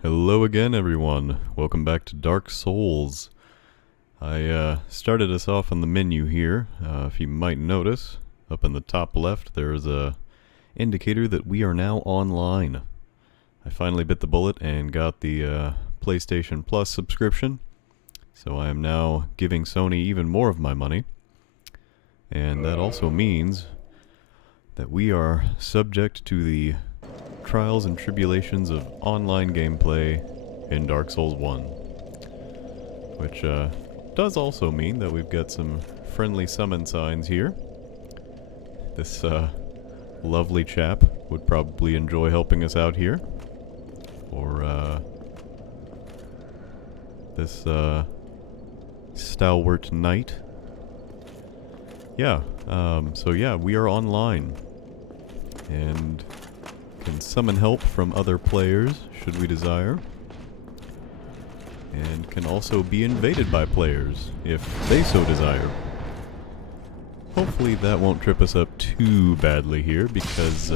Hello again, everyone. Welcome back to Dark Souls. I started us off on the menu here. If you might notice, up in the top left, there's a indicator that we are now online. I finally bit the bullet and got the PlayStation Plus subscription, so I am now giving Sony even more of my money. And that also means that we are subject to the trials and tribulations of online gameplay in Dark Souls 1. Which does also mean that we've got some friendly summon signs here. This lovely chap would probably enjoy helping us out here. Or this stalwart knight. Yeah, so yeah, we are online. And can summon help from other players, should we desire. And can also be invaded by players, if they so desire. Hopefully that won't trip us up too badly here, because,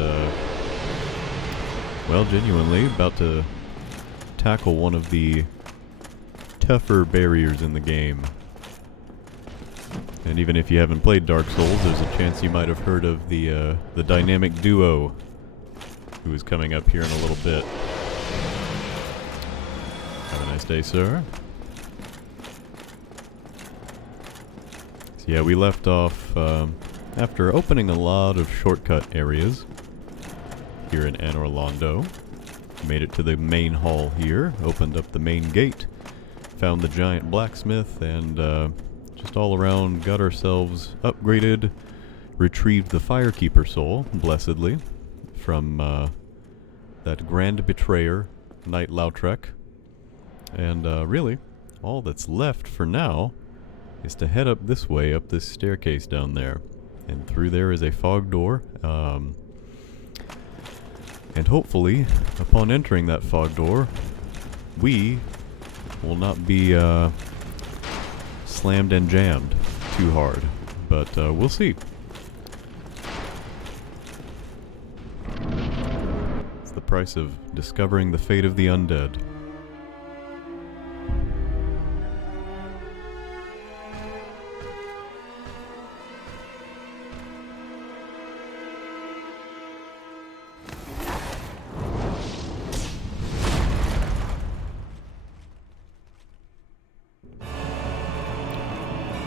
well, genuinely, about to tackle one of the tougher barriers in the game. And even if you haven't played Dark Souls, there's a chance you might have heard of the dynamic duo who is coming up here in a little bit. Have a nice day, sir. So yeah, we left off after opening a lot of shortcut areas here in Anor Londo. Made it to the main hall here, opened up the main gate, found the giant blacksmith, and just all around got ourselves upgraded, retrieved the Firekeeper soul, blessedly, from that grand betrayer, Knight Lautrec. And really, all that's left for now is to head up this way, up this staircase down there. And through there is a fog door. And hopefully, upon entering that fog door, we will not be slammed and jammed too hard. But we'll see. The price of discovering the fate of the undead.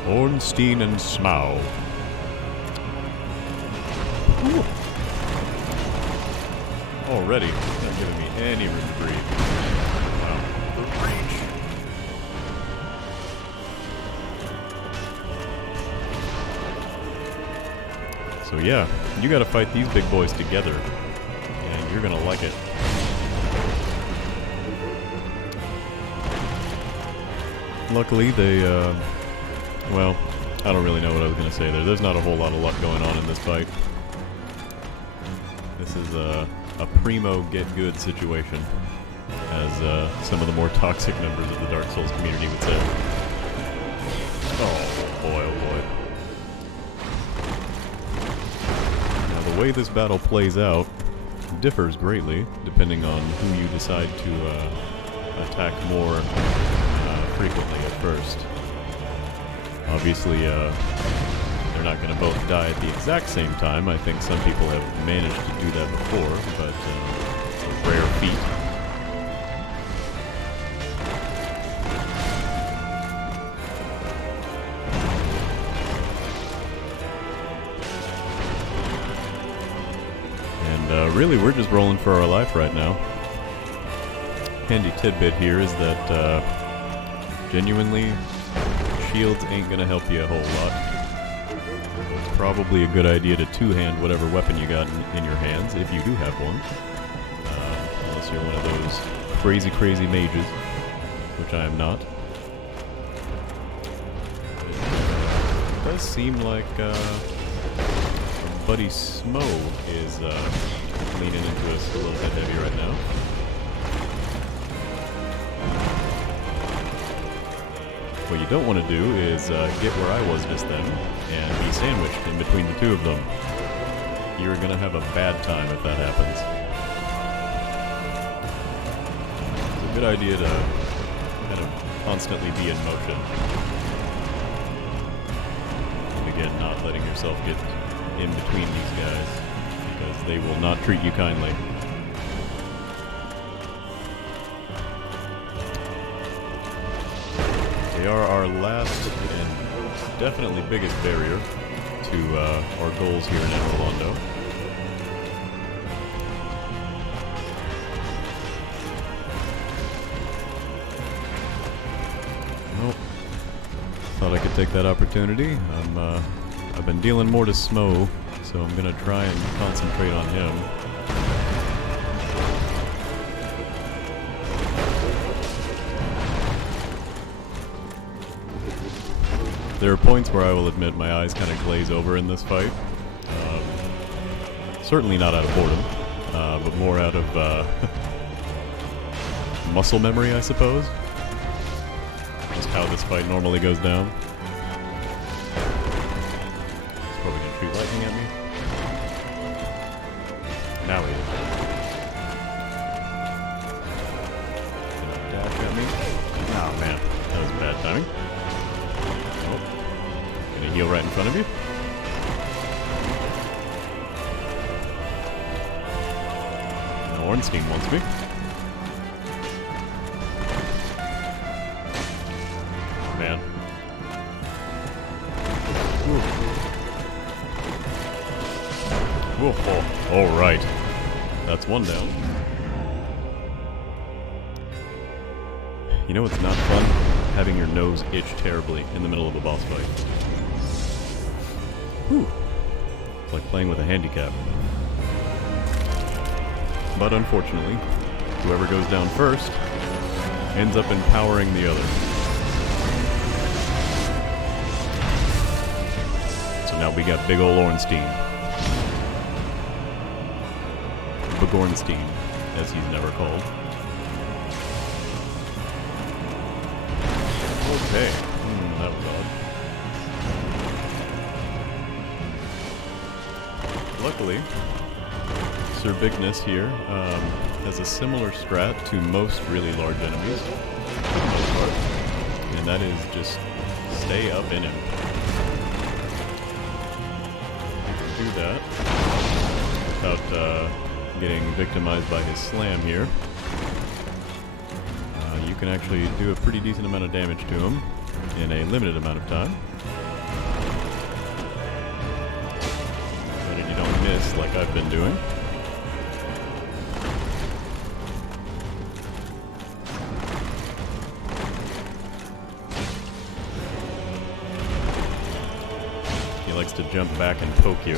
Ornstein and Smaug. Ooh. Already, not giving me any room to breathe. Wow. The reach! So yeah, you gotta fight these big boys together, and you're gonna like it. Luckily, they, well, I don't really know what I was gonna say there. There's not a whole lot of luck going on in this fight. This is a primo get-good situation, as some of the more toxic members of the Dark Souls community would say. Oh boy, oh boy. Now the way this battle plays out differs greatly, depending on who you decide to attack more frequently at first. Obviously, they're not going to both die at the exact same time. I think some people have managed to do that before, but it's a rare feat. And really, we're just rolling for our life right now. Handy tidbit here is that genuinely, shields ain't going to help you a whole lot. It's probably a good idea to two-hand whatever weapon you got in your hands, if you do have one. Unless you're one of those crazy mages, which I am not. It does seem like Buddy Smo is leaning into us a little bit heavy right now. What you don't want to do is get where I was just then and be sandwiched in between the two of them. You're going to have a bad time if that happens. Good idea to kind of constantly be in motion. And again, not letting yourself get in between these guys, because they will not treat you kindly. They are our last and definitely biggest barrier to our goals here in Anor Londo. Nope. Thought I could take that opportunity. I've been dealing more to Smo, so I'm gonna try and concentrate on him. There are points where I will admit my eyes kind of glaze over in this fight. Certainly not out of boredom, but more out of muscle memory, I suppose. Just how this fight normally goes down. He's probably gonna shoot lightning at me. Now he is. Gonna dash at me. Oh man, that was bad timing. Gonna heal right in front of you. Ornstein wants me. Man. Ooh. Oh, alright. That's one down. You know what's not fun? Having your nose itch terribly in the middle of a boss fight. Whew. It's like playing with a handicap. But unfortunately, whoever goes down first ends up empowering the other. So now we got big ol' Ornstein. Begornstein, as he's never called. Okay. That was odd. Luckily, Sir Bigness here has a similar strat to most really large enemies, for the most part, and that is just stay up in him. Do that without getting victimized by his slam here. You can actually do a pretty decent amount of damage to him in a limited amount of time. But you don't miss like I've been doing. He likes to jump back and poke you,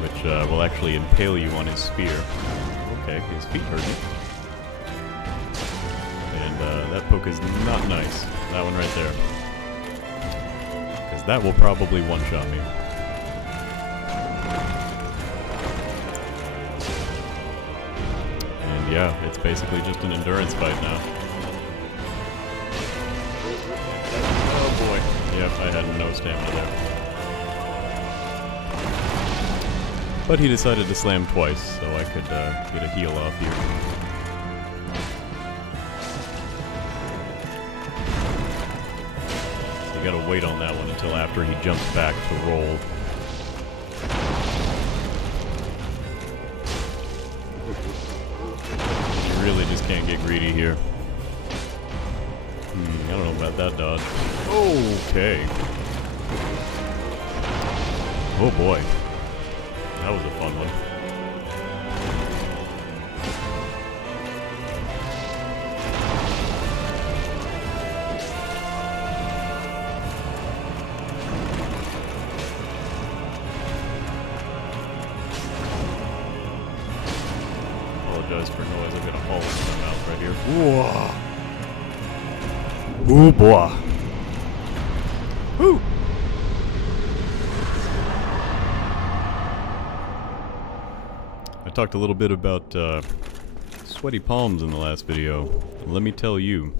which will actually impale you on his spear. Okay, his feet hurt me. And that poke is not nice. That one right there. Because that will probably one-shot me. And yeah, it's basically just an endurance fight now. Oh boy. Yep, I had no stamina there. But he decided to slam twice, so I could get a heal off here. You gotta wait on that one until after he jumps back to roll. You really just can't get greedy here. I don't know about that dodge. Okay. Oh boy. That was a fun one. Apologize for noise. I've got a hole in my mouth right here. Whoa. Ooh boy. Woo. I talked a little bit about sweaty palms in the last video. Let me tell you,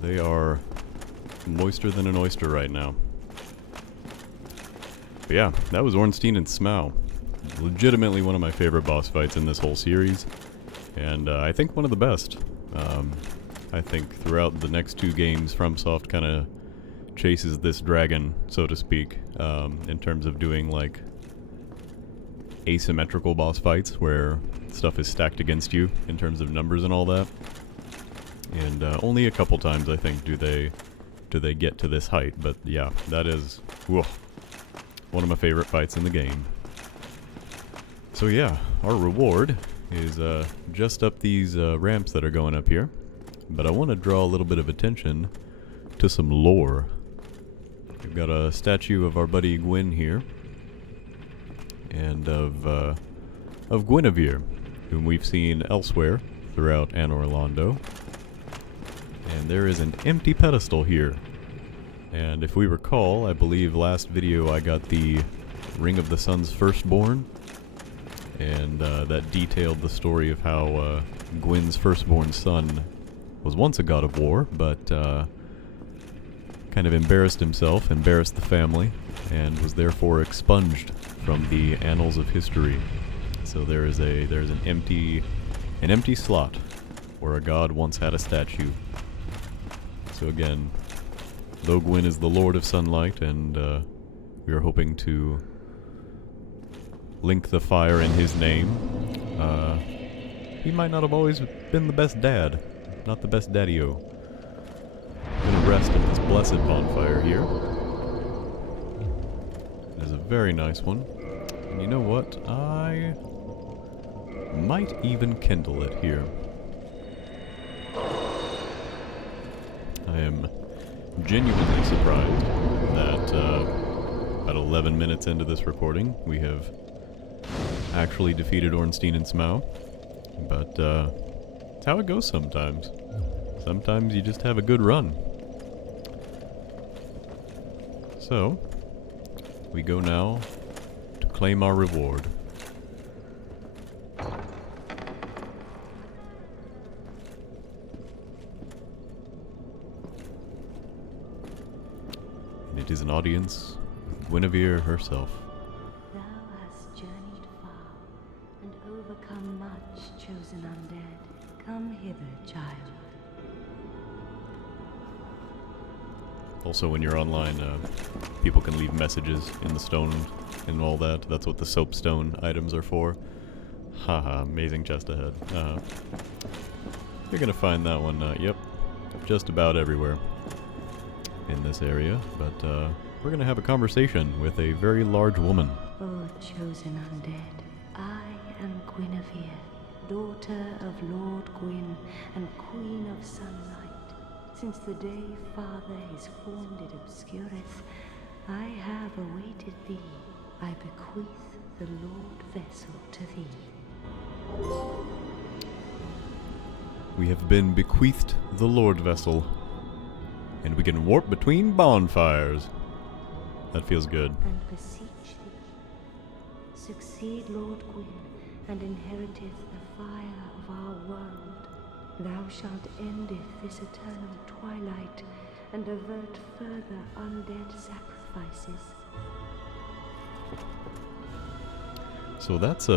they are moister than an oyster right now. But yeah, that was Ornstein and Smough. Legitimately one of my favorite boss fights in this whole series. And I think one of the best. I think throughout the next two games, FromSoft kind of chases this dragon, so to speak, in terms of doing like asymmetrical boss fights where stuff is stacked against you in terms of numbers and all that. And only a couple times, I think, do they get to this height. But yeah, that is whoa, one of my favorite fights in the game. So yeah, our reward is just up these ramps that are going up here. But I want to draw a little bit of attention to some lore. We've got a statue of our buddy Gwyn here, and of Guinevere, whom we've seen elsewhere throughout Anor Londo. And there is an empty pedestal here. And if we recall, I believe last video I got the Ring of the Sun's Firstborn, and that detailed the story of how Gwyn's firstborn son was once a god of war, but kind of embarrassed himself, embarrassed the family, and was therefore expunged from the annals of history. So there's an empty slot where a god once had a statue. So again, though Gwyn is the Lord of Sunlight, and we are hoping to link the fire in his name, he might not have always been the best dad. Not the best daddy-o. Gonna rest at this blessed bonfire here. It is a very nice one. And you know what? I might even kindle it here. I am genuinely surprised that about 11 minutes into this recording, we have actually defeated Ornstein and Smaug. But it's how it goes sometimes. Sometimes you just have a good run. So, we go now to claim our reward. And it is an audience with Guinevere herself. Thou hast journeyed far and overcome much, chosen undead. Come hither, child. Also, when you're online, people can leave messages in the stone and all that. That's what the soapstone items are for. Haha, amazing chest ahead. You're gonna find that one, yep, just about everywhere in this area. But we're gonna have a conversation with a very large woman. O chosen undead, I am Guinevere, daughter of Lord Gwyn and Queen of Sunlight. Since the day Father his form did obscureth, I have awaited thee. I bequeath the Lord vessel to thee. We have been bequeathed the Lord vessel, and we can warp between bonfires. That feels good. And beseech thee, succeed Lord Gwyn, and inheriteth the fire of our world. Thou shalt endeth this eternal twilight, and avert further undead sacrifices. So that's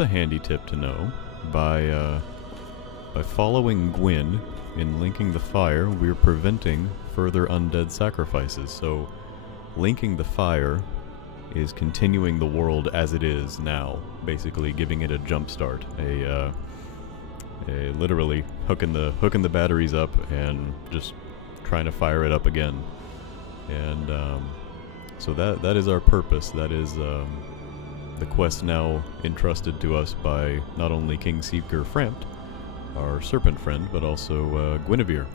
a handy tip to know. By following Gwyn in linking the fire, we're preventing further undead sacrifices. So linking the fire is continuing the world as it is now, basically giving it a jump start, literally hooking the batteries up and just trying to fire it up again. And so that is our purpose. That is the quest now entrusted to us by not only King Seeker Frampt, our serpent friend, but also Guinevere,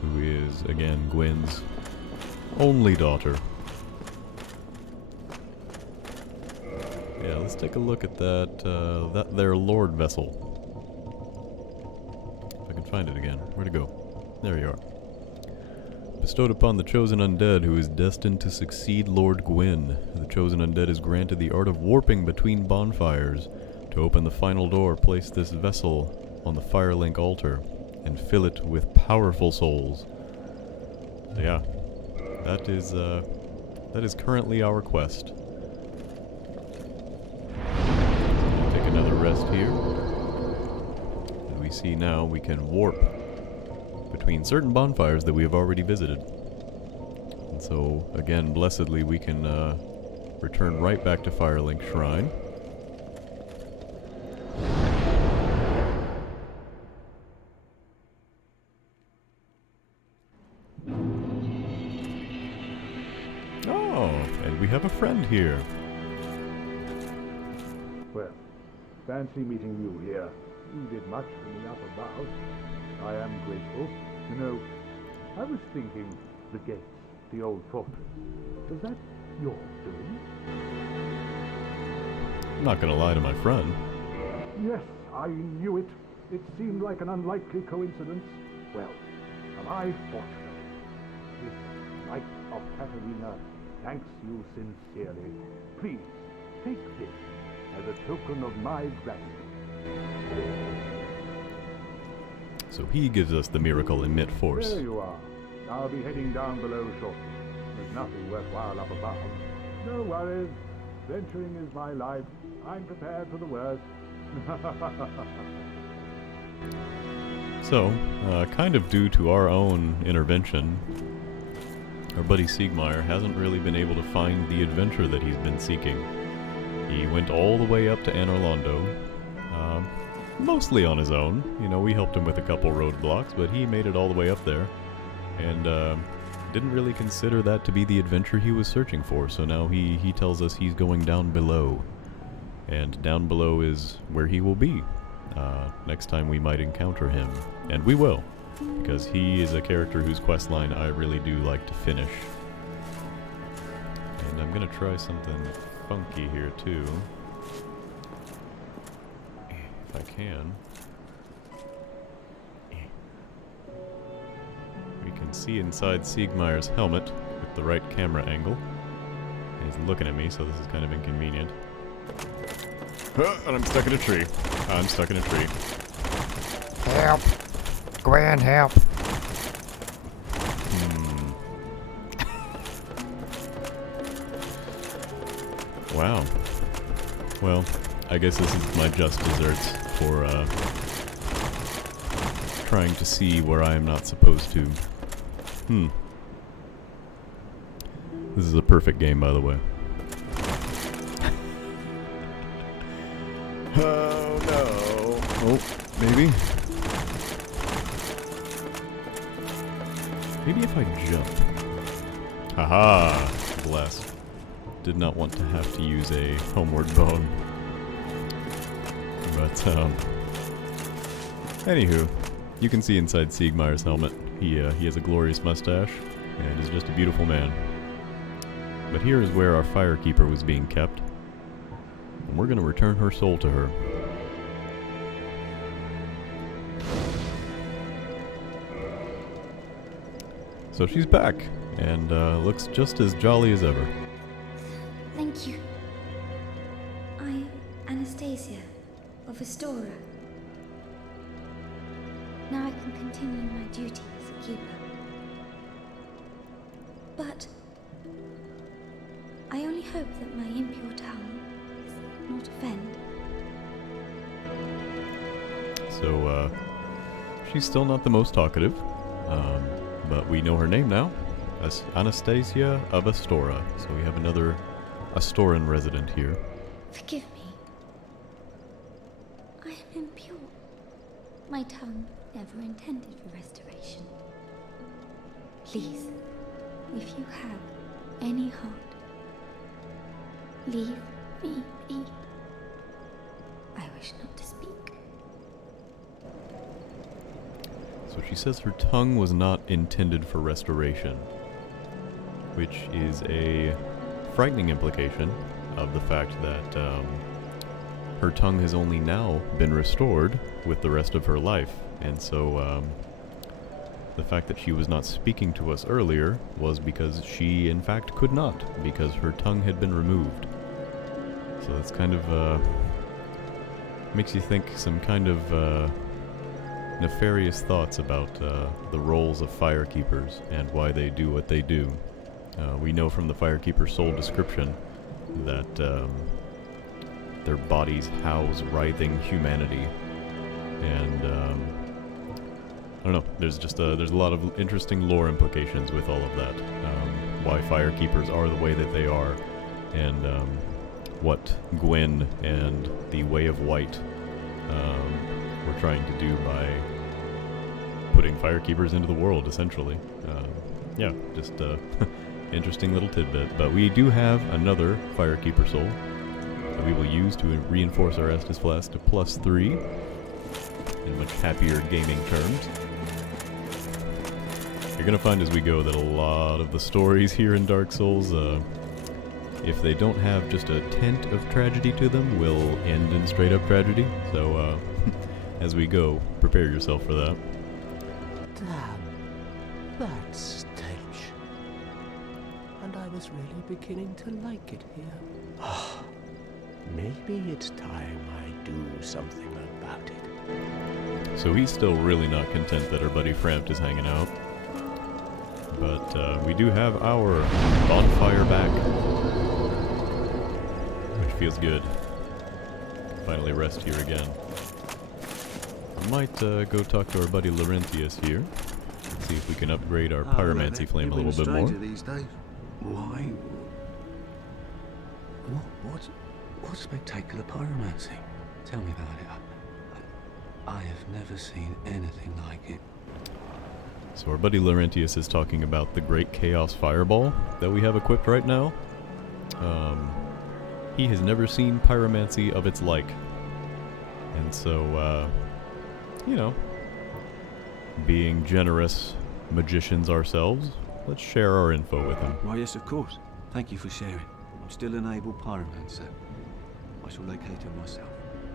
who is again Gwyn's only daughter. Yeah, let's take a look at that their Lord vessel. If I can find it again. Where'd it go? There you are. Bestowed upon the chosen undead who is destined to succeed Lord Gwyn. The chosen undead is granted the art of warping between bonfires. To open the final door, place this vessel on the Firelink altar and fill it with powerful souls. So yeah, that is currently our quest. Take another rest here. see now, we can warp between certain bonfires that we have already visited. And so, again, blessedly, we can return right back to Firelink Shrine. Oh, and we have a friend here. Well, fancy meeting you here. You did much for me up above. I am grateful. You know, I was thinking the gates, the old fortress. Was that your doing? I'm not gonna lie to my friend. Yes, I knew it. It seemed like an unlikely coincidence. Well, am I fortunate? This Knight of Katarina thanks you sincerely. Please, take this as a token of my gratitude. So he gives us the miracle emit force. There you are. I'll be heading down below shortly. There's nothing worthwhile up above. No worries. Venturing is my life. I'm prepared for the worst. So, kind of due to our own intervention, our buddy Siegmeyer hasn't really been able to find the adventure that he's been seeking. He went all the way up to Anor Londo, mostly on his own. You know, we helped him with a couple roadblocks, but he made it all the way up there, and didn't really consider that to be the adventure he was searching for, so now he tells us he's going down below. And down below is where he will be. Next time we might encounter him. And we will, because he is a character whose questline I really do like to finish. And I'm gonna try something funky here too. If I can. We can see inside Siegmeyer's helmet with the right camera angle. He's looking at me, so this is kind of inconvenient. And I'm stuck in a tree. I'm stuck in a tree. Help! Gwen, help! Wow. Well, I guess this is my just desserts for trying to see where I am not supposed to. This is a perfect game, by the way. Oh no. Oh, maybe? Maybe if I jump. Haha! Bless. Did not want to have to use a homeward bone. But, anywho, you can see inside Siegmeyer's helmet. He has a glorious mustache, and is just a beautiful man. But here is where our firekeeper was being kept. And we're gonna return her soul to her. So she's back, and looks just as jolly as ever. Thank you. Anastasia of Astora. Now I can continue my duty as a keeper. But I only hope that my impure tongue is not offend. So, she's still not the most talkative, but we know her name now, as Anastasia of Astora. So we have another Astoran resident here. Forgive me. I am impure. My tongue never intended for restoration. Please, if you have any heart, leave me be. I wish not to speak. So she says her tongue was not intended for restoration, which is a frightening implication of the fact that her tongue has only now been restored with the rest of her life. And so the fact that she was not speaking to us earlier was because she in fact could not, because her tongue had been removed. So that's kind of makes you think some kind of nefarious thoughts about the roles of firekeepers and why they do what they do. We know from the firekeeper's soul description that their bodies house writhing humanity, and I don't know. There's just there's a lot of interesting lore implications with all of that. Why Firekeepers are the way that they are, and what Gwyn and the Way of White were trying to do by putting Firekeepers into the world, essentially. Yeah, just interesting little tidbit. But we do have another Firekeeper soul that we will use to reinforce our Estus Flask to +3 in much happier gaming terms. You're going to find as we go that a lot of the stories here in Dark Souls, if they don't have just a tint of tragedy to them, will end in straight up tragedy. So, as we go, prepare yourself for that. Damn, that's stench. And I was really beginning to like it here. Maybe it's time I do something about it. So he's still really not content that our buddy Frampt is hanging out. But we do have our bonfire back, which feels good. Finally rest here again. I might go talk to our buddy Laurentius here. See if we can upgrade our pyromancy flame a little bit more. These days. Why? What spectacular pyromancy? Tell me about it. I have never seen anything like it. So our buddy Laurentius is talking about the Great Chaos Fireball that we have equipped right now. He has never seen pyromancy of its like. And so, you know, being generous magicians ourselves, let's share our info with him. Why, yes, of course. Thank you for sharing. I'm still an able pyromancer. I shall locate him myself.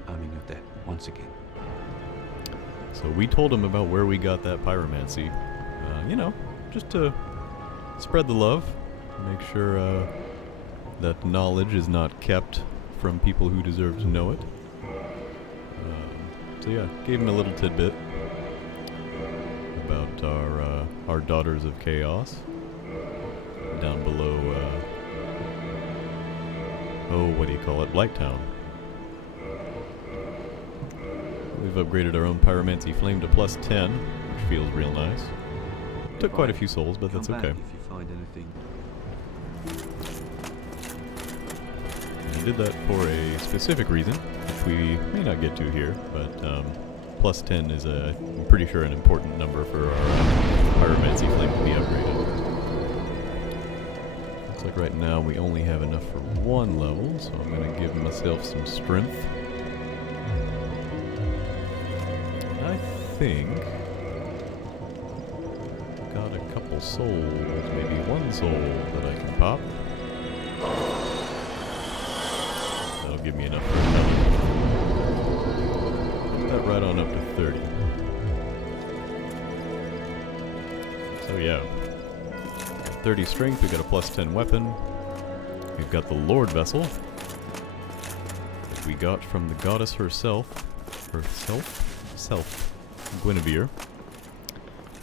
I'm in your debt once again. So we told him about where we got that pyromancy. You know, just to spread the love, make sure that knowledge is not kept from people who deserve to know it. So yeah, gave him a little tidbit about our Daughters of Chaos down below. Oh, what do you call it? Blighttown. We've upgraded our own pyromancy flame to +10, which feels real nice. Took quite a few souls, but that's okay. If you find anything. We did that for a specific reason, which we may not get to here, but +10 is I'm pretty sure an important number for our pyromancy flame to be upgraded. Looks like right now we only have enough for 1 level, so I'm going to give myself some strength. And I think got a couple souls, maybe 1 soul that I can pop. That'll give me enough for another. Put that right on up to 30. So yeah, 30 strength, we got a +10 weapon. We've got the Lord Vessel that we got from the goddess herself, Guinevere.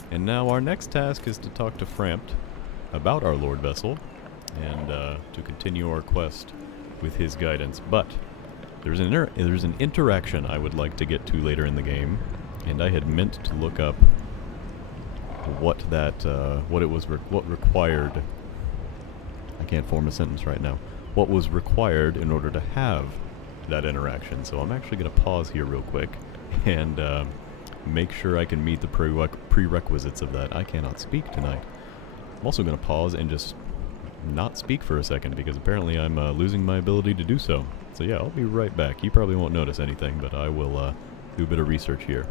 And now our next task is to talk to Frampt about our Lord Vessel and to continue our quest with his guidance. But there's an interaction I would like to get to later in the game, and I had meant to look up what required. I can't form a sentence right now. What was required in order to have that interaction. So I'm actually going to pause here real quick and make sure I can meet the prerequisites of that. I cannot speak tonight. I'm also going to pause and just not speak for a second because apparently I'm losing my ability to do so. So yeah, I'll be right back. You probably won't notice anything, but I will do a bit of research here.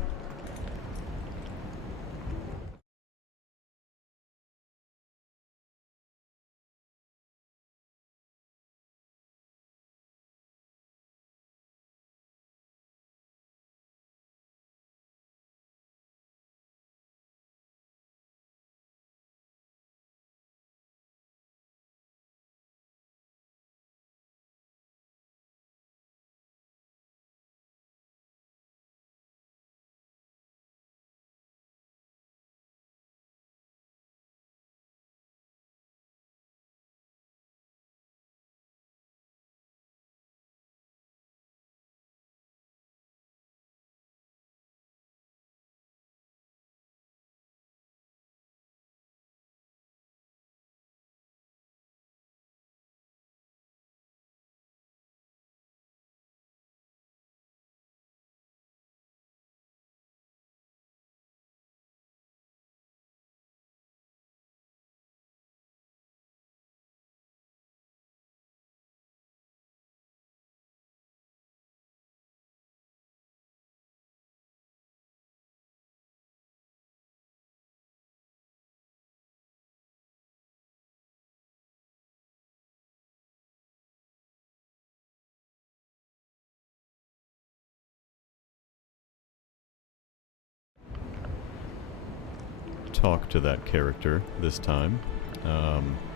talk to that character this time.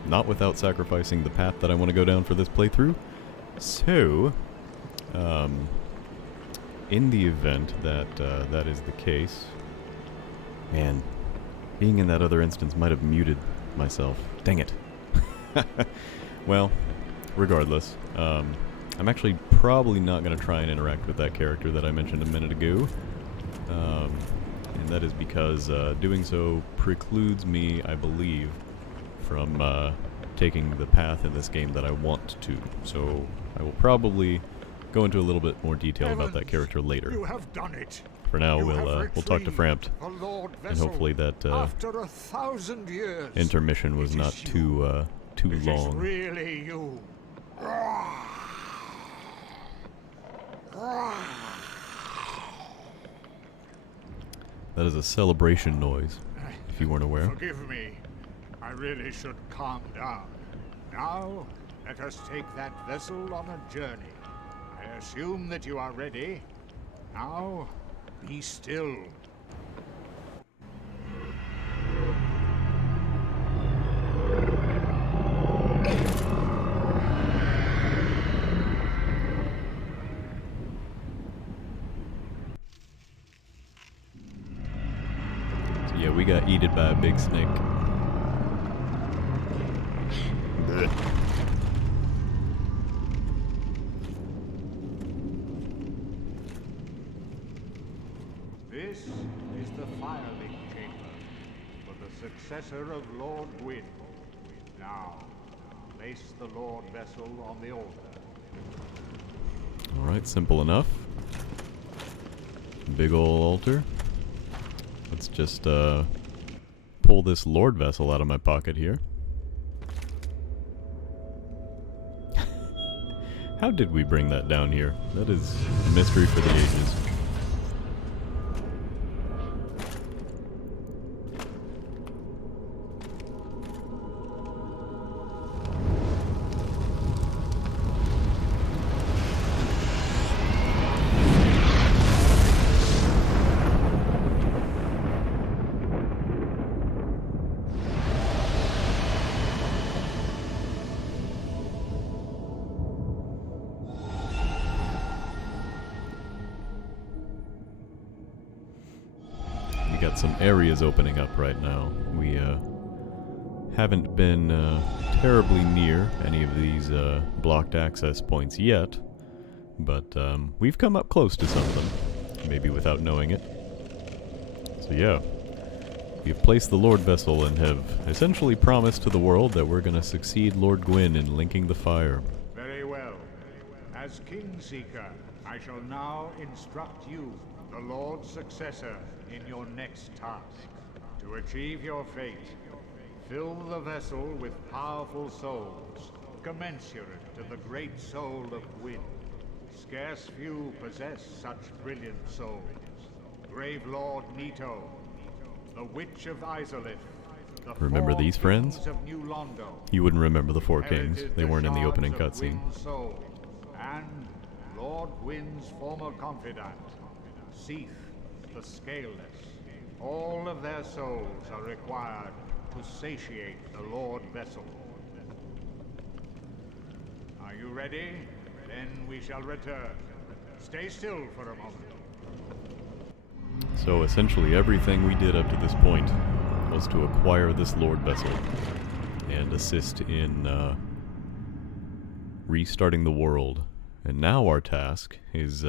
Not without sacrificing the path that I want to go down for this playthrough. So, in the event that that is the case... Man, being in that other instance might have muted myself. Dang it. Well, regardless, I'm actually probably not going to try and interact with that character that I mentioned a minute ago. And that is because doing so precludes me, I believe, from taking the path in this game that I want to. So I will probably go into a little bit more detail about that character later. You have done it. For now, You we'll have talk to Frampt, the Lord and Vessel hopefully that after 1,000 years. intermission was It not is too It long. is really you. That is a celebration noise, if you weren't aware. Forgive me. I really should calm down. Now, let us take that vessel on a journey. I assume that you are ready. Now, be still. So yeah, we got eaten by a big snake. Blech. This is the fireling chamber for the successor of Lord Gwyn. Now, place the Lord Vessel on the altar. Alright, simple enough. Big ol' altar. Let's just pull this Lord Vessel out of my pocket here. How did we bring that down here? That is a mystery for the ages. Got some areas opening up right now. We haven't been terribly near any of these blocked access points yet, but we've come up close to something, maybe without knowing it. So yeah, we've placed the Lord Vessel and have essentially promised to the world that we're going to succeed Lord Gwyn in linking the fire. Very well. As Kingseeker, I shall now instruct you, the Lord's successor, in your next task. To achieve your fate, fill the vessel with powerful souls, commensurate to the great soul of Gwyn. Scarce few possess such brilliant souls. Grave Lord Nito, the Witch of Izalith, the Remember four these friends? kings of New Londo, You wouldn't remember the four kings. inherited They weren't in the shards opening of cutscene. Gwyn's soul, and Lord Gwyn's former confidant, Seath the Scaleless. All of their souls are required to satiate the Lord Vessel. Are you ready? Then we shall return. Stay still for a moment. So essentially everything we did up to this point was to acquire this Lord Vessel and assist in restarting the world. And now our task is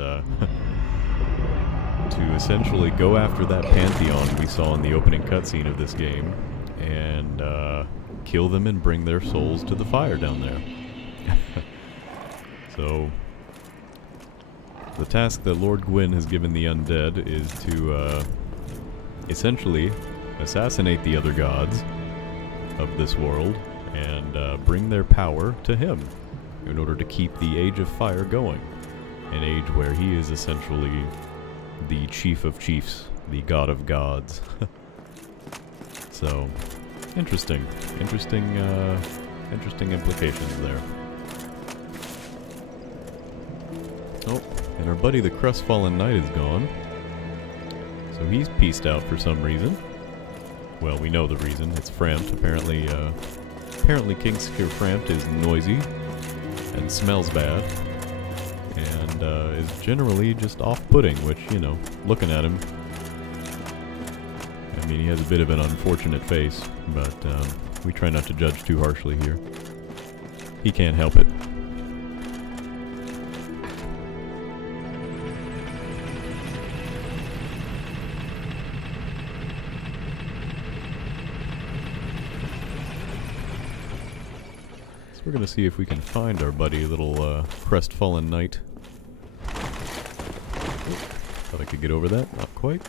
to essentially go after that pantheon we saw in the opening cutscene of this game and kill them and bring their souls to the fire down there. So the task that Lord Gwyn has given the undead is to essentially assassinate the other gods of this world and bring their power to him in order to keep the Age of Fire going. An age where he is essentially the Chief of Chiefs, the God of Gods. So, interesting implications there. Oh, and our buddy the Crestfallen Knight is gone. So he's peaced out for some reason. well, we know the reason. It's Frampt. Apparently Kingseeker Frampt is noisy and smells bad and is generally just off-putting, which, you know, looking at him, I mean, he has a bit of an unfortunate face, but we try not to judge too harshly here. He can't help it. So we're gonna see if we can find our buddy, little crestfallen knight. Thought I could get over that, not quite.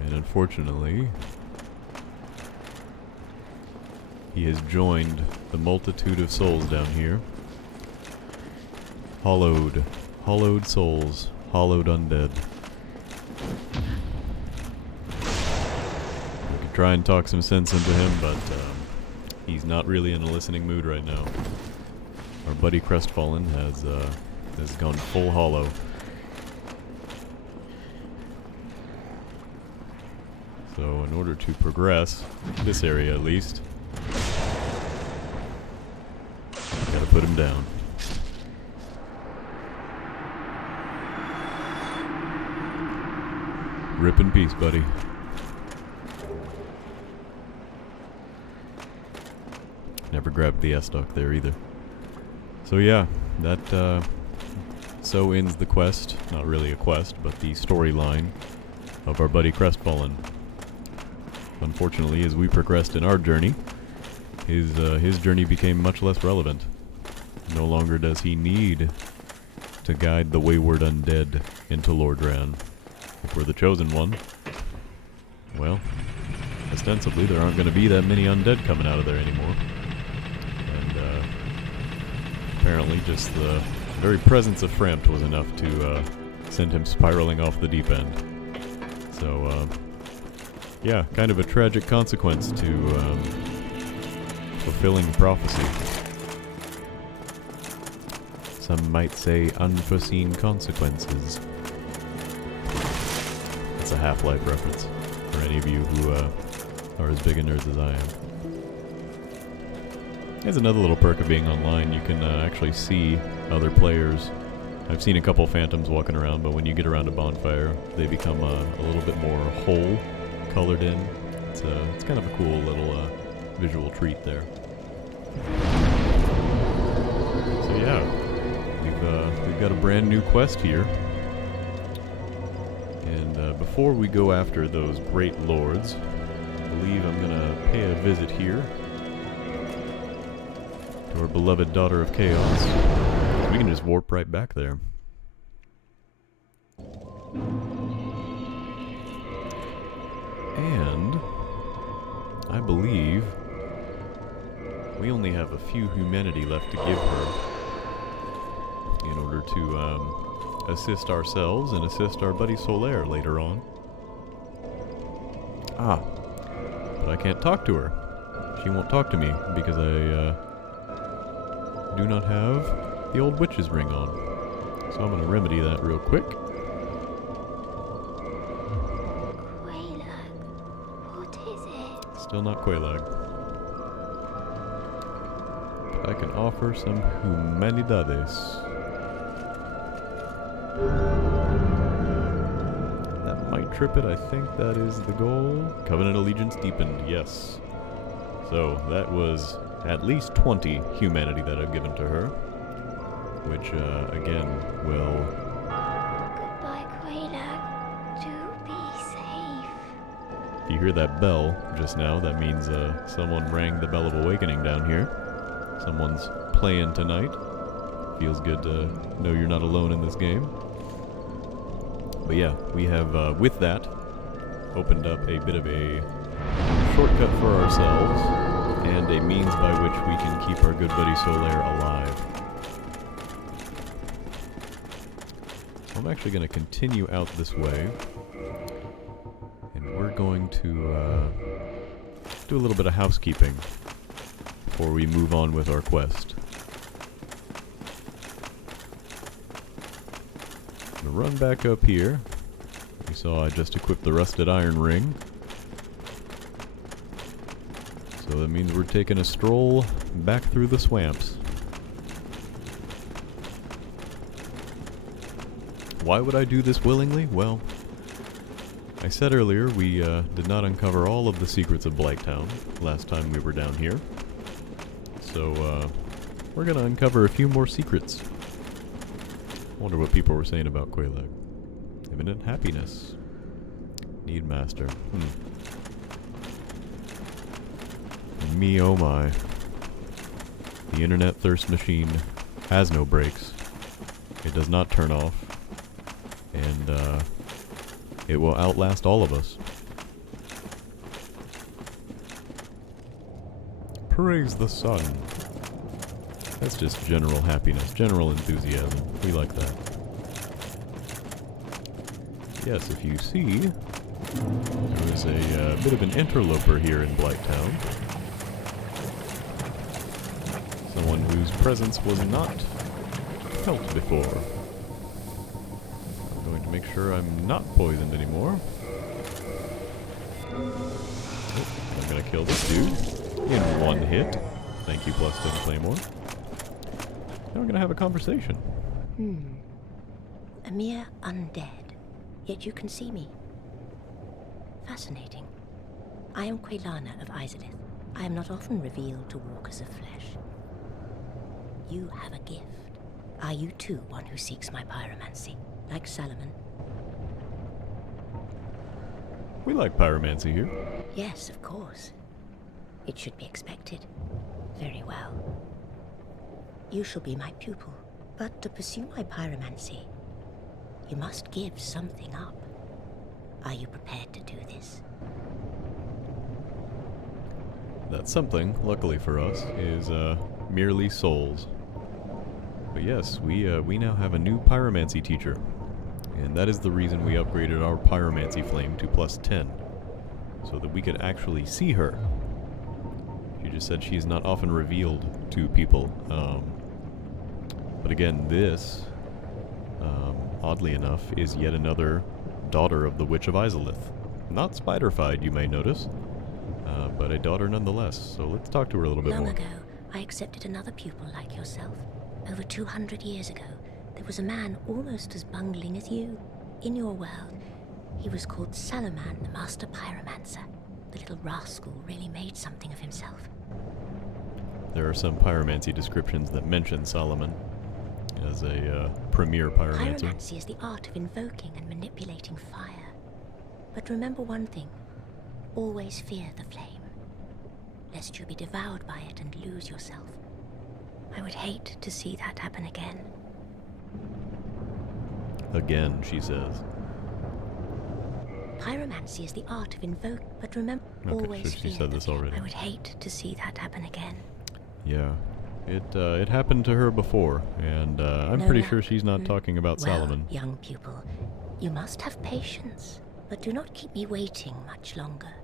And unfortunately, he has joined the multitude of souls down here. Hollowed souls, hollowed undead. We could try and talk some sense into him, but he's not really in a listening mood right now. Our buddy Crestfallen has gone full hollow. So in order to progress, this area at least, gotta put him down. Rip in peace, buddy. Never grabbed the S-Dock there either. So yeah, that so ends the quest. Not really a quest, but the storyline of our buddy Crestfallen. Unfortunately, as we progressed in our journey, his journey became much less relevant. No longer does he need to guide the wayward undead into Lordran. If we're the chosen one, well, ostensibly there aren't going to be that many undead coming out of there anymore. And apparently just the very presence of Frampt was enough to send him spiraling off the deep end. So, yeah, kind of a tragic consequence to fulfilling prophecy. Some might say unforeseen consequences. That's a Half-Life reference for any of you who are as big a nerds as I am. There's another little perk of being online. You can actually see other players. I've seen a couple phantoms walking around, but when you get around a bonfire, they become a little bit more whole, colored in. It's kind of a cool little visual treat there. So yeah, we've got a brand new quest here. And before we go after those great lords, I believe I'm gonna pay a visit here to our beloved Daughter of Chaos. We can just warp right back there. And I believe we only have a few humanity left to give her in order to assist ourselves and assist our buddy Solaire later on. Ah, but I can't talk to her. She won't talk to me because I do not have the old witch's ring on. So I'm going to remedy that real quick. Quaylag, what is it? Still not Quaylag. But I can offer some humanidades. That might trip it. I think that is the goal. Covenant allegiance deepened. Yes. So that was at least 20 humanity that I've given to her, which again will... Goodbye, Quaylag. Do be safe. If you hear that bell just now, that means someone rang the bell of awakening down here. Someone's playing tonight. Feels good to know you're not alone in this game. But yeah, we have, with that, opened up a bit of a shortcut for ourselves, and a means by which we can keep our good buddy Solaire alive. I'm actually going to continue out this way, and we're going to do a little bit of housekeeping before we move on with our quest. gonna run back up here. You saw I just equipped the rusted iron ring. So that means we're taking a stroll back through the swamps. Why would I do this willingly? Well, I said earlier we did not uncover all of the secrets of Blighttown last time we were down here. So we're gonna uncover a few more secrets. Wonder what people were saying about Quelaag. Imminent happiness. Need master. Me oh my. The internet thirst machine has no brakes. It does not turn off. And it will outlast all of us. Praise the sun. That's just general happiness, general enthusiasm. We like that. Yes, if you see, there was a bit of an interloper here in Blighttown. Someone whose presence was not felt before. I'm going to make sure I'm not poisoned anymore. Oh, I'm going to kill this dude in one hit. Thank you, Plus 10 Claymore. Now we're going to have a conversation. A mere undead, yet you can see me. Fascinating. I am Quelana of Izalith. I am not often revealed to walkers of flesh. You have a gift. Are you too one who seeks my pyromancy, like Salomon? We like pyromancy here. Yes, of course. It should be expected. Very well. You shall be my pupil, but to pursue my pyromancy, you must give something up. Are you prepared to do this? That something, luckily for us, is merely souls. But yes, we now have a new pyromancy teacher. And that is the reason we upgraded our pyromancy flame to plus 10. So that we could actually see her. She just said she is not often revealed to people. But again, this, oddly enough, is yet another daughter of the Witch of Izalith. Not spider-fied, you may notice, but a daughter nonetheless. So let's talk to her a little bit more. Long ago, I accepted another pupil like yourself. Over 200 years ago, there was a man almost as bungling as you. In your world, he was called Salaman, the Master Pyromancer. The little rascal really made something of himself. There are some pyromancy descriptions that mention Solomon as a premier pyromancer. Pyromancy is the art of invoking and manipulating fire. But remember one thing. Always fear the flame, lest you be devoured by it and lose yourself. I would hate to see that happen again. Again, she says. Pyromancy is the art of invoke, but remember, Okay, always so she fear said the this flame. already. I would hate to see that happen again. Yeah. It happened to her before, and I'm No pretty luck. sure she's not talking about Well, Solomon. young pupil, you must have patience, but do not keep me waiting much longer.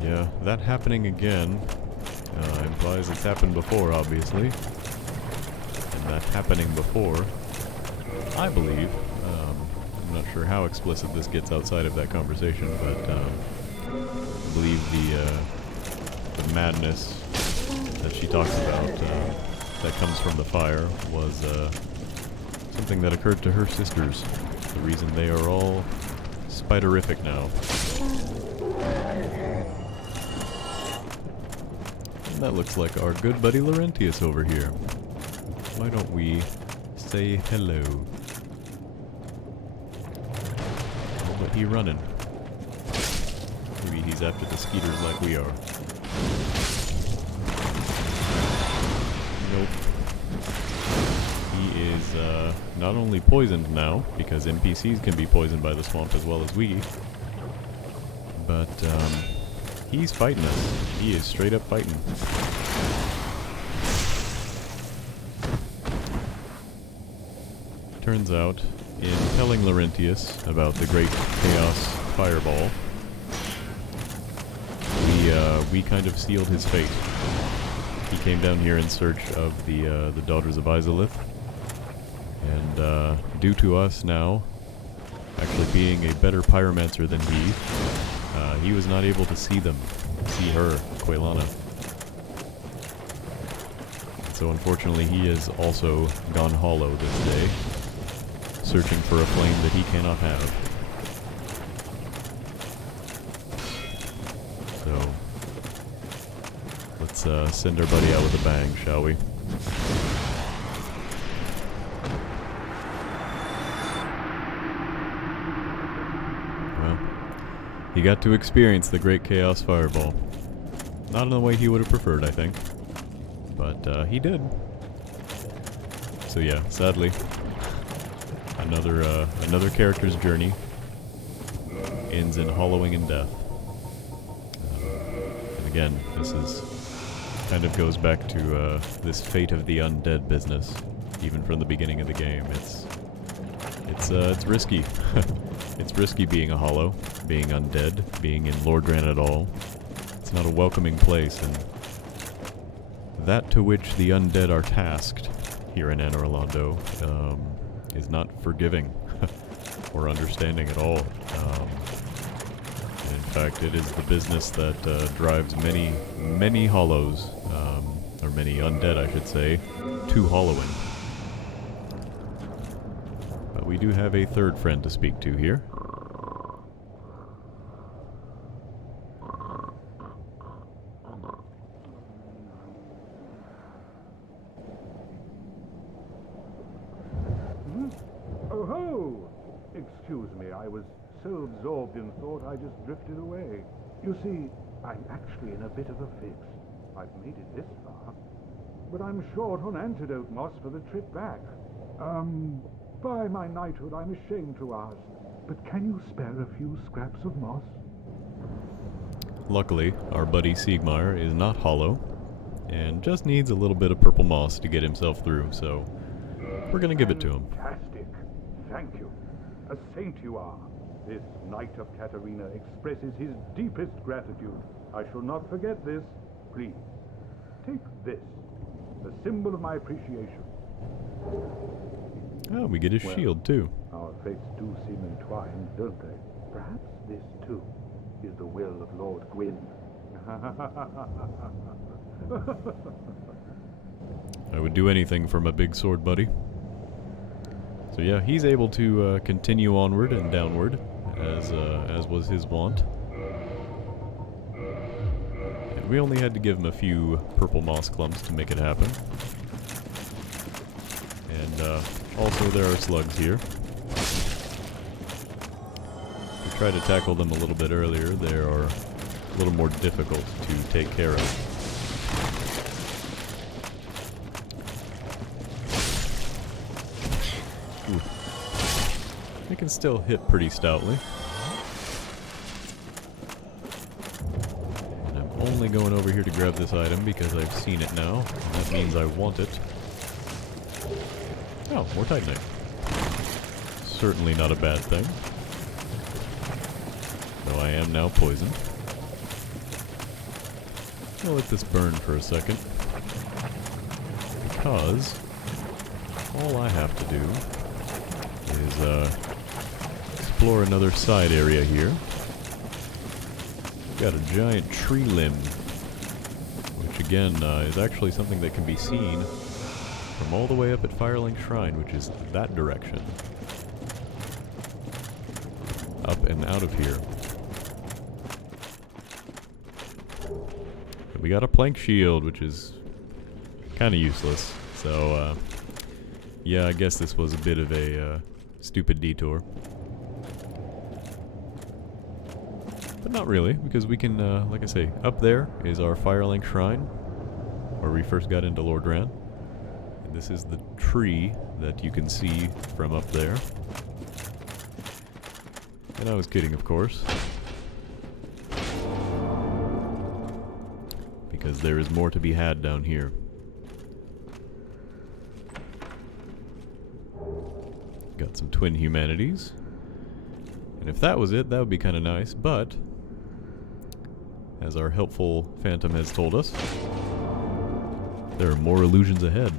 Yeah, that happening again implies it's happened before, obviously. And that happening before, I believe, I'm not sure how explicit this gets outside of that conversation, but I believe the madness that she talks about that comes from the fire was something that occurred to her sisters. The reason they are all spiderific now. And that looks like our good buddy Laurentius over here. Why don't we say hello? Oh, but he running. Maybe he's after the skeeters like we are. Nope. He is not only poisoned now, because NPCs can be poisoned by the swamp as well as we, but he's fighting us. He is straight up fighting. Turns out, in telling Laurentius about the Great Chaos Fireball, we kind of sealed his fate. He came down here in search of the Daughters of Izalith, And due to us now actually being a better pyromancer than he was not able to see her, Quelana. So unfortunately he has also gone hollow this day, searching for a flame that he cannot have. So let's send our buddy out with a bang, shall we? Well, he got to experience the Great Chaos Fireball. Not in the way he would have preferred, I think. But he did. So yeah, sadly, another character's journey ends in hollowing and death. And again, this is kind of goes back to this fate of the undead business, even from the beginning of the game. It's risky. It's risky being a hollow, being undead, being in Lordran at all. It's not a welcoming place, and that to which the undead are tasked here in Anor Londo is not forgiving or understanding at all. In fact, it is the business that drives many hollows, or many undead, I should say, to hollowing. But we do have a third friend to speak to here. Oh ho! Excuse me, I was so absorbed in thought I just drifted away. You see, I'm actually in a bit of a fix. I've made it this far, but I'm short on antidote moss for the trip back. By my knighthood, I'm ashamed to ask, but can you spare a few scraps of moss? Luckily, our buddy Siegmeyer is not hollow, and just needs a little bit of purple moss to get himself through, so we're gonna give it to him. Fantastic. Thank you. A saint you are. This Knight of Katarina expresses his deepest gratitude. I shall not forget this. Please, take this, a symbol of my appreciation. Oh, we get his shield, too. Our fates do seem entwined, don't they? Perhaps this, too, is the will of Lord Gwyn. I would do anything for my big sword buddy. So yeah, he's able to continue onward and downward, as was his wont. And we only had to give him a few purple moss clumps to make it happen. And also there are slugs here. We tried to tackle them a little bit earlier. They are a little more difficult to take care of. It can still hit pretty stoutly. And I'm only going over here to grab this item because I've seen it now, and that means I want it. Oh, more Titanite. Certainly not a bad thing. Though I am now poisoned. I'll let this burn for a second. Because all I have to do is explore another side area here. Got a giant tree limb, which again is actually something that can be seen from all the way up at Firelink Shrine, which is that direction. Up and out of here. We got a plank shield, which is kind of useless. So, yeah, I guess this was a bit of a stupid detour. But not really, because we can, like I say, up there is our Firelink Shrine, where we first got into Lordran. And this is the tree that you can see from up there. And I was kidding, of course. Because there is more to be had down here. Got some twin humanities. And if that was it, that would be kind of nice, but as our helpful Phantom has told us, there are more illusions ahead.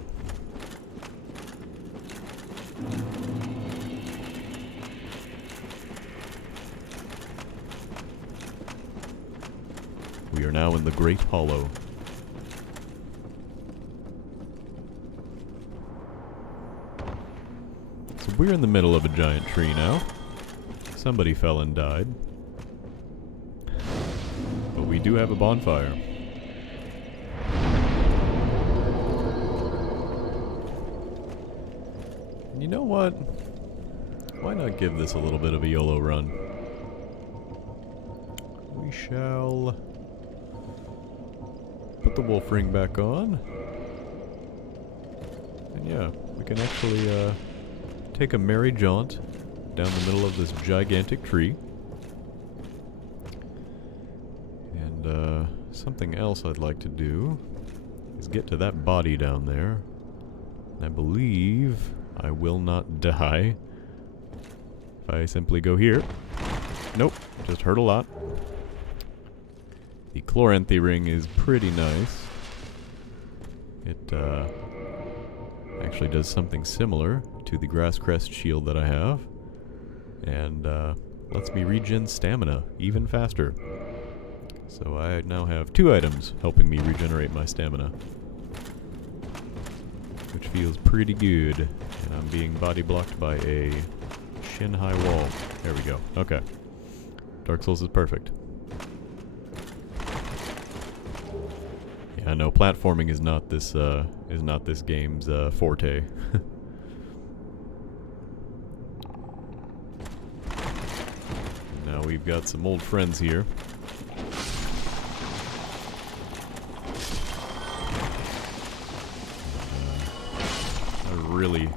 now in the Great Hollow. So we're in the middle of a giant tree now. Somebody fell and died. But we do have a bonfire. And you know what? Why not give this a little bit of a YOLO run? We shall put the wolf ring back on. And yeah, we can actually take a merry jaunt down the middle of this gigantic tree. And something else I'd like to do is get to that body down there. And I believe I will not die if I simply go here. Nope, just hurt a lot. The Chloranthy ring is pretty nice. It actually does something similar to the Grass Crest shield that I have, and lets me regen stamina even faster. So I now have 2 items helping me regenerate my stamina, which feels pretty good. And I'm being body blocked by a shin-high wall. There we go. Okay. Dark Souls is perfect. Yeah, no, platforming is not this game's forte. Now we've got some old friends here. I really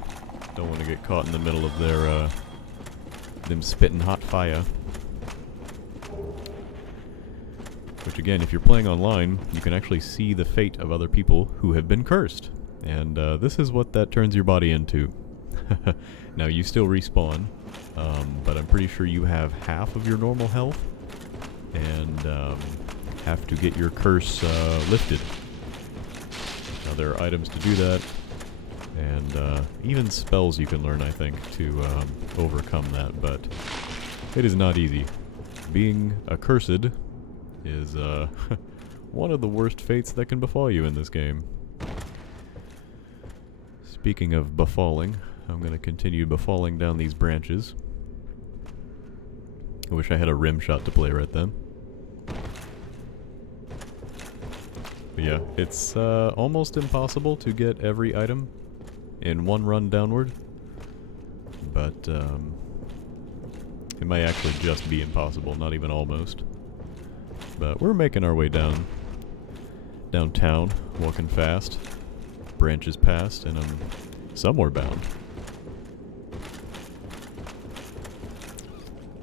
don't want to get caught in the middle of their them spitting hot fire. Which again, if you're playing online, you can actually see the fate of other people who have been cursed. And this is what that turns your body into. Now you still respawn, but I'm pretty sure you have half of your normal health, and have to get your curse lifted. Now there are items to do that, and even spells you can learn, I think, to overcome that, but it is not easy. Being accursed is one of the worst fates that can befall you in this game. Speaking of befalling, I'm going to continue befalling down these branches. I wish I had a rim shot to play right then. But yeah, it's almost impossible to get every item in one run downward, but it might actually just be impossible, not even almost. But we're making our way downtown, walking fast. Branches past, and I'm somewhere bound.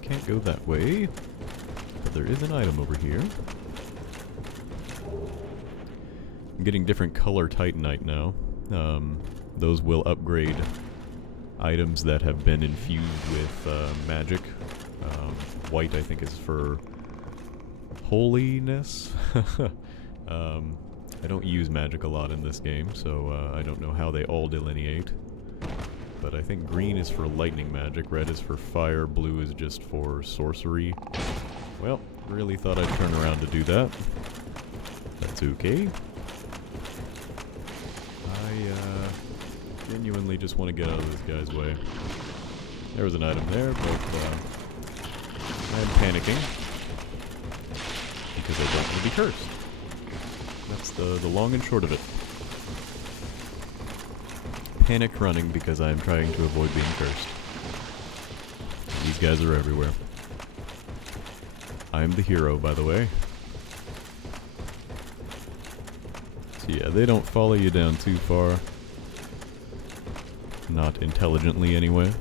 Can't go that way, but there is an item over here. I'm getting different color Titanite now. Those will upgrade items that have been infused with magic. White, I think, is for holiness. I don't use magic a lot in this game, so I don't know how they all delineate. But I think green is for lightning magic, red is for fire, blue is just for sorcery. Well, really thought I'd turn around to do that. That's okay. I genuinely just want to get out of this guy's way. There was an item there, but I'm panicking because I don't want to be cursed. That's the long and short of it. Panicked running because I am trying to avoid being cursed. These guys are everywhere. I am the hero, by the way. So yeah, they don't follow you down too far. Not intelligently, anyway.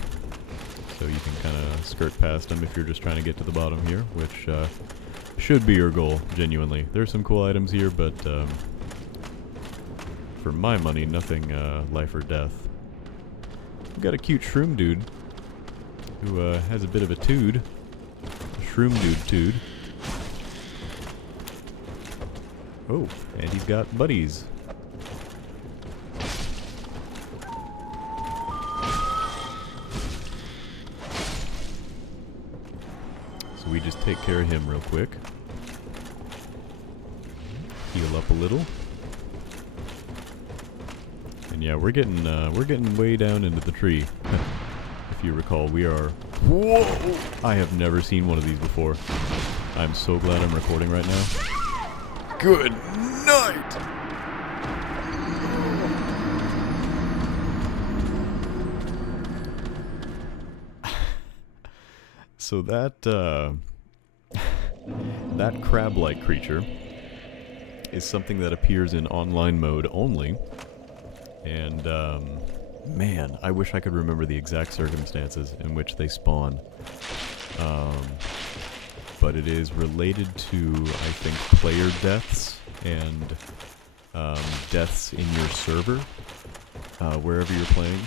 So you can kind of skirt past them if you're just trying to get to the bottom here, which should be your goal, genuinely. There's some cool items here, but for my money, nothing life or death. We've got a cute shroom dude who has a bit of a tood. A shroom dude. Oh, and he's got buddies. So we just take care of him real quick. Heal up a little. And yeah, we're getting way down into the tree. If you recall, we are... Whoa! I have never seen one of these before. I'm so glad I'm recording right now. Good night! So that that crab-like creature is something that appears in online mode only. And, man, I wish I could remember the exact circumstances in which they spawn. But it is related to, I think, player deaths and deaths in your server, wherever you're playing.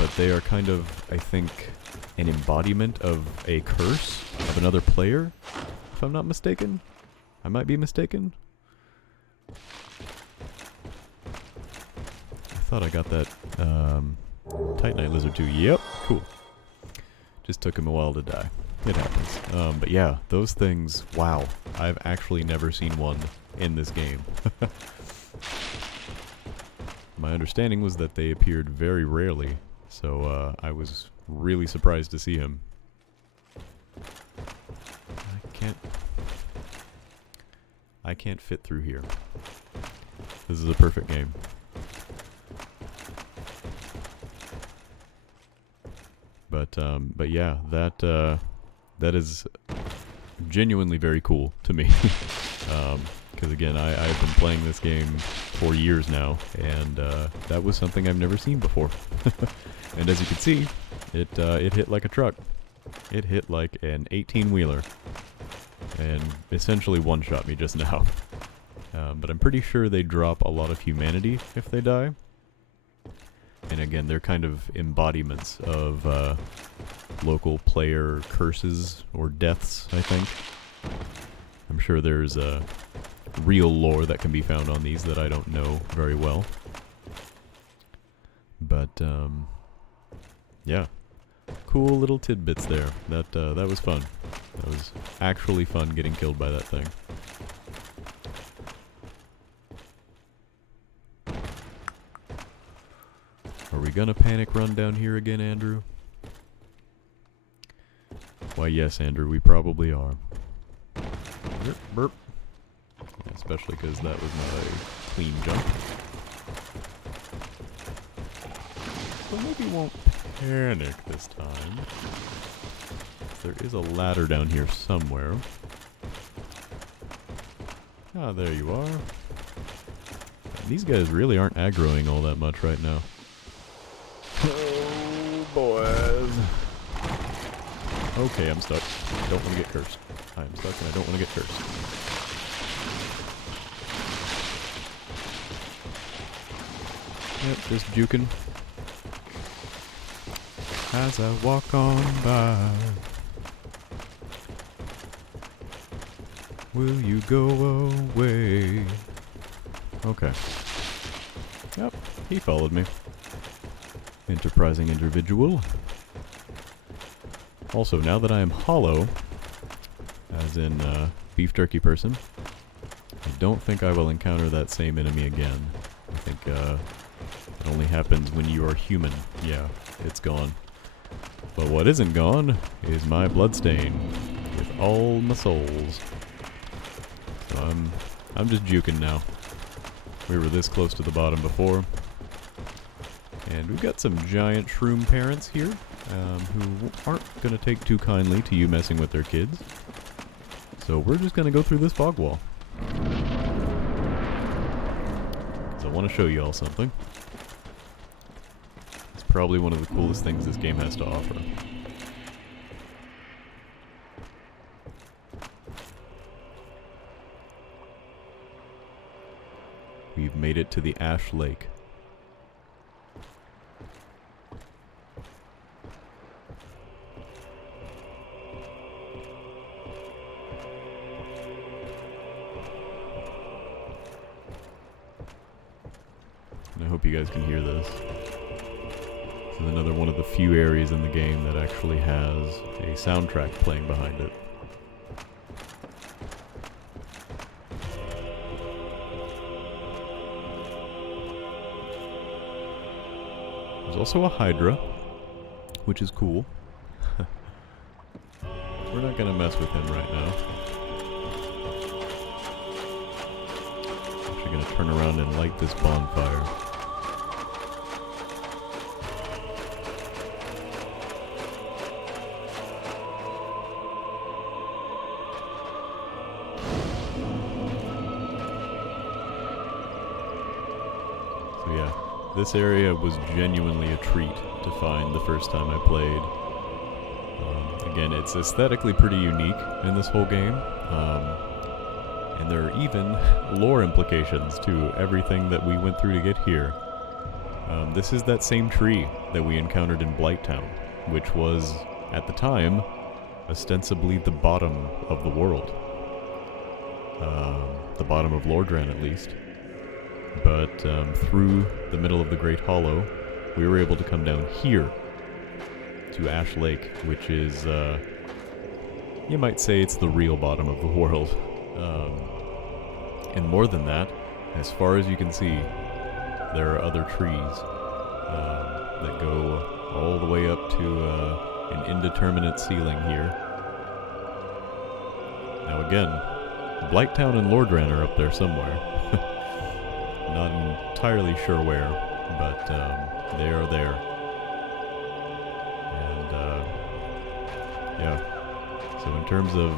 But they are kind of, I think, an embodiment of a curse of another player, if I'm not mistaken. I might be mistaken. I thought I got that Titanite lizard too. Yep, cool. Just took him a while to die. It happens. But yeah, those things, wow. I've actually never seen one in this game. My understanding was that they appeared very rarely, so I was really surprised to see him. I can't fit through here. This is a perfect game. But yeah, that is genuinely very cool to me. Because again, I've been playing this game for years now, and that was something I've never seen before. And as you can see, it hit like a truck. It hit like an 18-wheeler, and essentially one-shot me just now. But I'm pretty sure they drop a lot of humanity if they die. And again, they're kind of embodiments of local player curses or deaths, I think. I'm sure there's real lore that can be found on these that I don't know very well. But, yeah. Cool little tidbits there. That was fun. That was actually fun getting killed by that thing. Are we gonna panic run down here again, Andrew? Why, yes, Andrew, we probably are. Burp, burp. Especially because that was not a clean jump. So maybe we won't panic this time. There is a ladder down here somewhere. Ah, there you are. These guys really aren't aggroing all that much right now. Oh, boys. Okay, I'm stuck. I don't want to get cursed. I'm stuck and I don't want to get cursed. Yep, just juking. As I walk on by. Will you go away? Okay. Yep, he followed me. Enterprising individual. Also, now that I am hollow, as in beef jerky person, I don't think I will encounter that same enemy again. I think it only happens when you are human. Yeah, it's gone. But what isn't gone is my bloodstain with all my souls. So I'm just juking now. We were this close to the bottom before. And we've got some giant shroom parents here who aren't going to take too kindly to you messing with their kids. So we're just going to go through this fog wall. Because I want to show you all something. It's probably one of the coolest things this game has to offer. We've made it to the Ash Lake. And I hope you guys can hear this. This is another one of the few areas in the game that actually has a soundtrack playing behind it. There's also a Hydra, which is cool. We're not gonna mess with him right now. Actually gonna turn around and light this bonfire. So yeah, this area was genuinely a treat to find the first time I played. Again, it's aesthetically pretty unique in this whole game, and there are even lore implications to everything that we went through to get here. This is that same tree that we encountered in Blighttown, which was, at the time, ostensibly the bottom of the world. The bottom of Lordran, at least. But through the middle of the Great Hollow, we were able to come down here to Ash Lake, which is, you might say it's the real bottom of the world. And more than that, as far as you can see, there are other trees that go all the way up to an indeterminate ceiling here. Now again, Blighttown and Lordran are up there somewhere. Not entirely sure where, but they are there. Yeah. So in terms of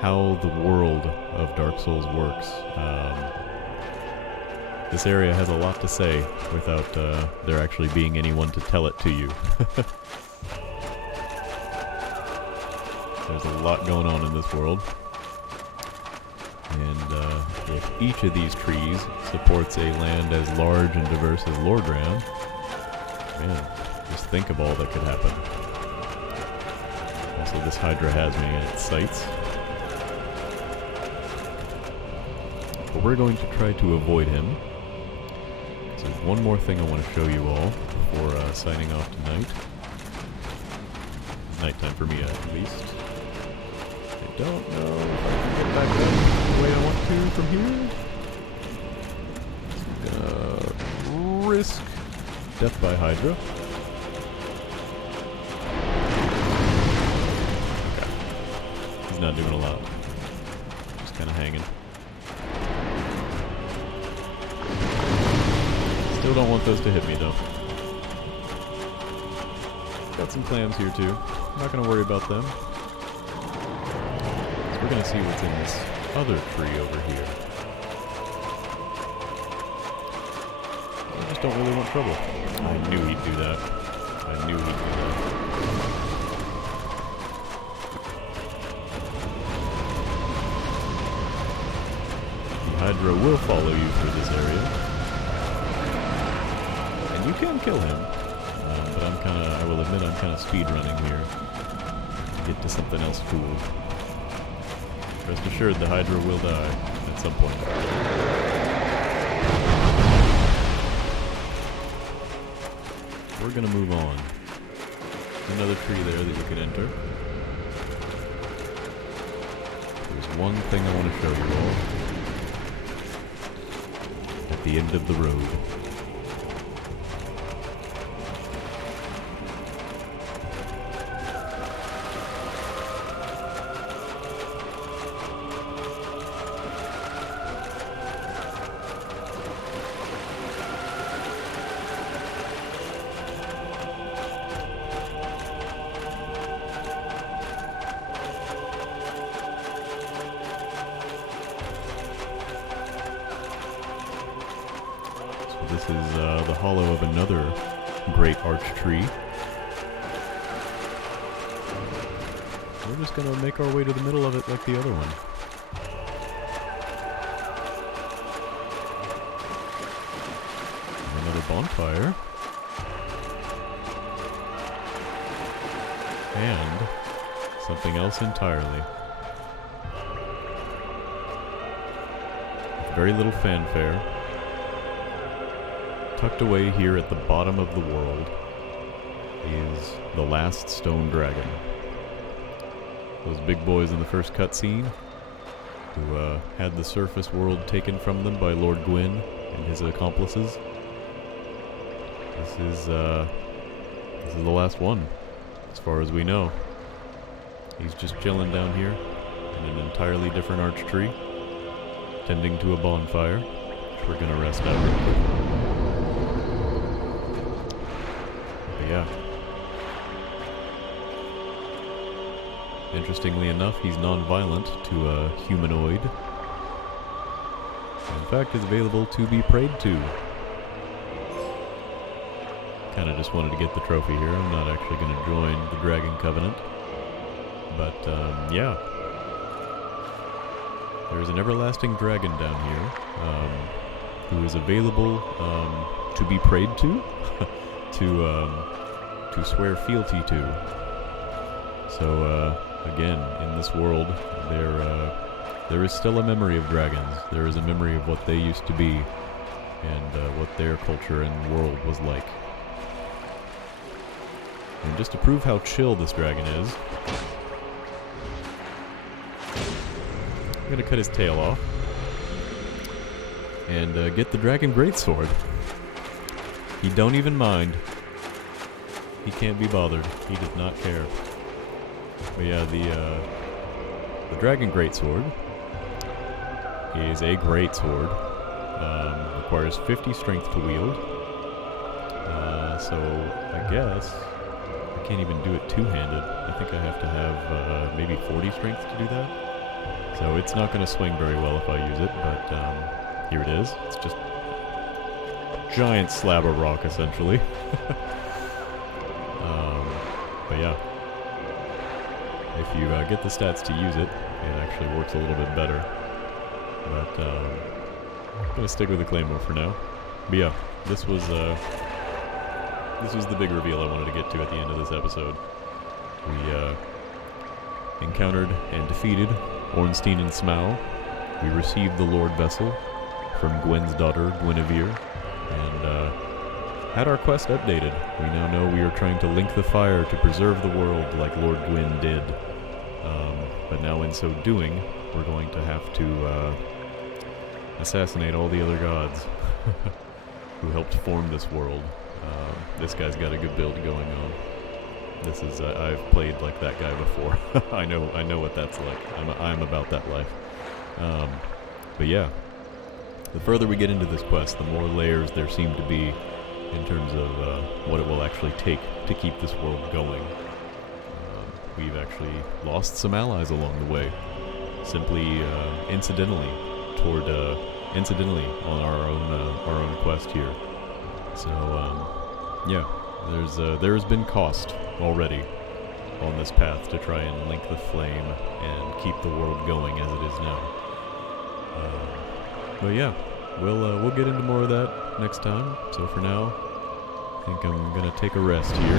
how the world of Dark Souls works, this area has a lot to say without there actually being anyone to tell it to you. There's a lot going on in this world. And if each of these trees supports a land as large and diverse as Lordran, man, just think of all that could happen. Also, this Hydra has me in its sights. But we're going to try to avoid him. So there's one more thing I want to show you all before signing off tonight. Nighttime for me, at least. I don't know if I can get back up the way I want to from here. So I'm gonna risk death by Hydra. Okay. He's not doing a lot. Just kind of hanging. Still don't want those to hit me though. Got some clams here too. I'm not gonna worry about them. We're gonna see what's in this other tree over here. I just don't really want trouble. I knew he'd do that. I knew he'd do that. The Hydra will follow you through this area. And you can kill him. But I will admit I'm kind of speedrunning here. Get to something else cool. Rest assured, the Hydra will die at some point. We're gonna move on. There's another tree there that you could enter. There's one thing I want to show you all. At the end of the road. This is the hollow of another great arch tree. We're just gonna make our way to the middle of it like the other one. And another bonfire. And something else entirely. With very little fanfare. Tucked away here at the bottom of the world is the last stone dragon. Those big boys in the first cutscene who had the surface world taken from them by Lord Gwyn and his accomplices. This is this is the last one, as far as we know. He's just chilling down here in an entirely different arch tree, tending to a bonfire, which we're gonna rest out. But yeah. Interestingly enough, he's non-violent to a humanoid. In fact, is available to be prayed to. Kinda just wanted to get the trophy here. I'm not actually gonna join the Dragon Covenant. But, yeah. There's an everlasting dragon down here, who is available, to be prayed to, to swear fealty to. So, again, in this world, there is still a memory of dragons. There is a memory of what they used to be, and what their culture and world was like. And just to prove how chill this dragon is, I'm gonna cut his tail off and get the dragon greatsword. He don't even mind. He can't be bothered. He does not care. But yeah, the dragon greatsword is a greatsword. Requires 50 strength to wield. So I guess I can't even do it two-handed. I think I have to have maybe 40 strength to do that. So it's not going to swing very well if I use it, but here it is. It's just a giant slab of rock, essentially. But yeah, if you get the stats to use it, it actually works a little bit better. But I'm going to stick with the Claymore for now. But yeah, this was the big reveal I wanted to get to at the end of this episode. We encountered and defeated Ornstein and Smaug. We received the Lord Vessel from Gwen's daughter, Guinevere, and had our quest updated. We now know we are trying to link the fire to preserve the world like Lord Gwyn did. But now in so doing, we're going to have to assassinate all the other gods who helped form this world. This guy's got a good build going on. This is I've played like that guy before. I know what that's like. I'm about that life. But yeah, the further we get into this quest, the more layers there seem to be in terms of what it will actually take to keep this world going. We've actually lost some allies along the way, simply incidentally on our own quest here. So yeah, there has been cost already on this path to try and link the flame and keep the world going as it is now. But yeah, we'll get into more of that next time. So for now, I think I'm gonna take a rest here,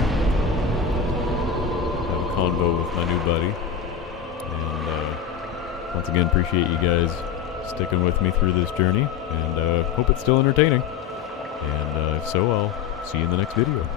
have a convo with my new buddy, and once again appreciate you guys sticking with me through this journey, and hope it's still entertaining. And if so, I'll see you in the next video.